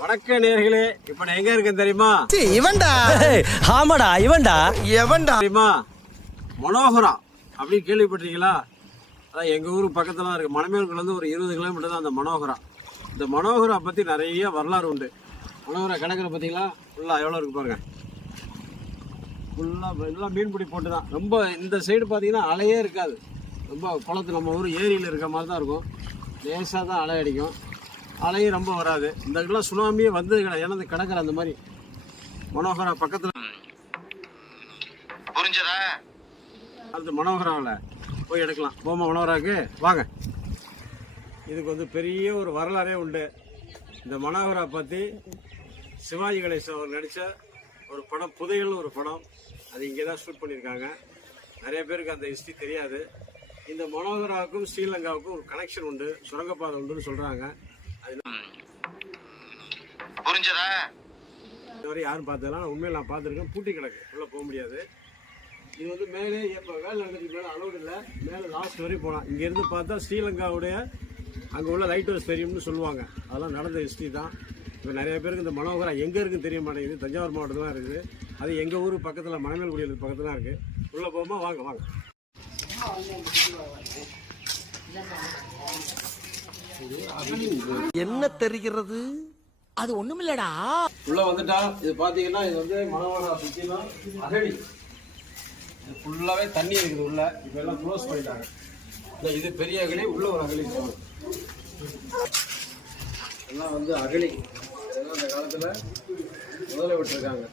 வணக்க நேயர்களே, இப்ப நான் எங்க இருக்கேன் தெரியுமா? இவன்டா. ஆமாடா இவன்டா. எவன்டா தெரியுமா? மனோகரா அப்படின்னு கேள்விப்பட்டிருக்கீங்களா? அதான் எங்க ஊர் பக்கத்துல தான் இருக்கு. மணமேல்குள்ள இருந்து ஒரு 20 கிலோமீட்டர் தான் அந்த மனோகரா. இந்த மனோகரா பத்தி நிறைய வரலாறு உண்டு. மனோகரா கிடக்குற பார்த்தீங்களா? ஃபுல்லா எவ்வளோ இருக்கு பாருங்க. ஃபுல்லாக மீன்பிடி போட்டு தான். ரொம்ப இந்த சைடு பார்த்தீங்கன்னா அலையே இருக்காது. ரொம்ப குளத்து நம்ம ஊர் ஏரியில் இருக்க மாதிரி தான் இருக்கும். லேசாக தான் அலை அடிக்கும், அலையும் ரொம்ப வராது. இந்த இடத்துல சுனாமியே வந்து எனது கிடக்கிற அந்த மாதிரி மனோகரா பக்கத்தில் புரிஞ்சதா? அந்த மனோகராவில் போய் எடுக்கலாம். போமா மனோகராவுக்கு வாங்க. இதுக்கு வந்து பெரிய ஒரு வரலாறே உண்டு. இந்த மனோகரா பற்றி சிவாஜி கணேசன் அவர் நடித்த ஒரு படம், புதையல்னு ஒரு படம், அது இங்கே தான் ஷூட் பண்ணியிருக்காங்க. நிறைய பேருக்கு அந்த ஹிஸ்ட்ரி தெரியாது. இந்த மனோகராவுக்கும் ஸ்ரீலங்காவுக்கும் ஒரு கனெக்ஷன் உண்டு, சுரங்கப்பாதை உண்டுன்னு சொல்கிறாங்க. அது புரிஞ்சதா? இதுவரை யாரும் பார்த்ததெல்லாம் உண்மையில் நான் பார்த்துருக்கேன். பூட்டி கிடக்கு, உள்ளே போக முடியாது. இது வந்து மேலே இப்போ வேலை நடக்கிறதுக்கு மேலே அலௌடு இல்லை. மேலே லாஸ்ட் வரையும் போகலாம். இங்கேருந்து பார்த்தா ஸ்ரீலங்காவுடைய அங்கே உள்ள லைட் ஹவுஸ் தெரியும்னு சொல்லுவாங்க. அதெல்லாம் நடந்த ஹிஸ்ட்ரி தான். இப்போ நிறைய பேருக்கு இந்த மனோகரா எங்கே இருக்குன்னு தெரிய மாட்டேங்குது. தஞ்சாவூர் மாவட்டத்தில் தான் இருக்குது. அது எங்கள் ஊர் பக்கத்தில் மணமேல்குடியில் பக்கத்தில் தான் இருக்குது. உள்ளே போகும்போது வாங்க வாங்க. என்ன தெரிகிறது? அது ஒண்ணுமில்லடா. உள்ளே வந்துட்டா இது பார்த்தீங்கன்னா இது வந்து மனோகரா சுற்றிலாம் அகழி. இது ஃபுல்லாகவே தண்ணி இருக்குது உள்ள. இப்போ எல்லாம் க்ளோஸ் பண்ணிட்டாங்க. இல்லை இது பெரிய அகழி, உள்ள ஒரு அகழி எல்லாம் வந்து அகழி. அந்த காலத்துல முதலை விட்டுருக்காங்க.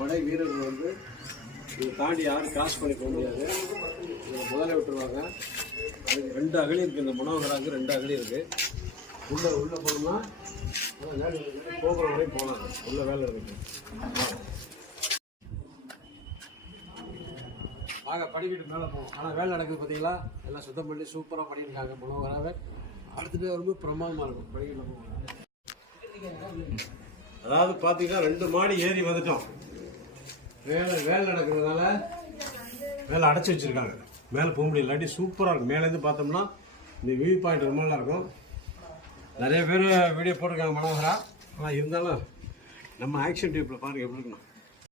படை வீரர்கள் வந்து இதை தாண்டி யாரும் கிராஸ் பண்ணி போக முடியாது. முதலை விட்டுருவாங்க. அதுக்கு 2 அகழி இருக்கு. இந்த மனோகராவுக்கு 2 அகழி இருக்கு. உள்ள போனோம்னா கோபுரம் வரையும் போகலாம். உள்ள வேலை இருக்கு. வாங்க படிக்கிட்டு மேலே போவோம். ஆனால் வேலை நடக்குது பார்த்தீங்களா? எல்லாம் சுத்தம் பண்ணி சூப்பராக பண்ணியிருக்காங்க. மனோகராவை அடுத்துட்டு வரும்போது பிரமாதமாக இருக்கும். படிக்கிட்டு போவாங்க. அதாவது பார்த்தீங்கன்னா 2 மாடி ஏறி வந்துட்டோம். வேலை நடக்கிறதுனால மேலே அடைச்சி வச்சுருக்காங்க. மேலே போக முடியல. இல்லாட்டி சூப்பராக இருக்கும். மேலேருந்து பார்த்தோம்னா இந்த வியூ பாயிண்ட் ரொம்ப நல்லா இருக்கும். நிறைய பேர் வீடியோ போட்டிருக்காங்க மனோகரா. ஆனால் இருந்தாலும் நம்ம ஆக்ஷன் டியூப்பில் பாருங்கள் எப்படி இருக்கணும்.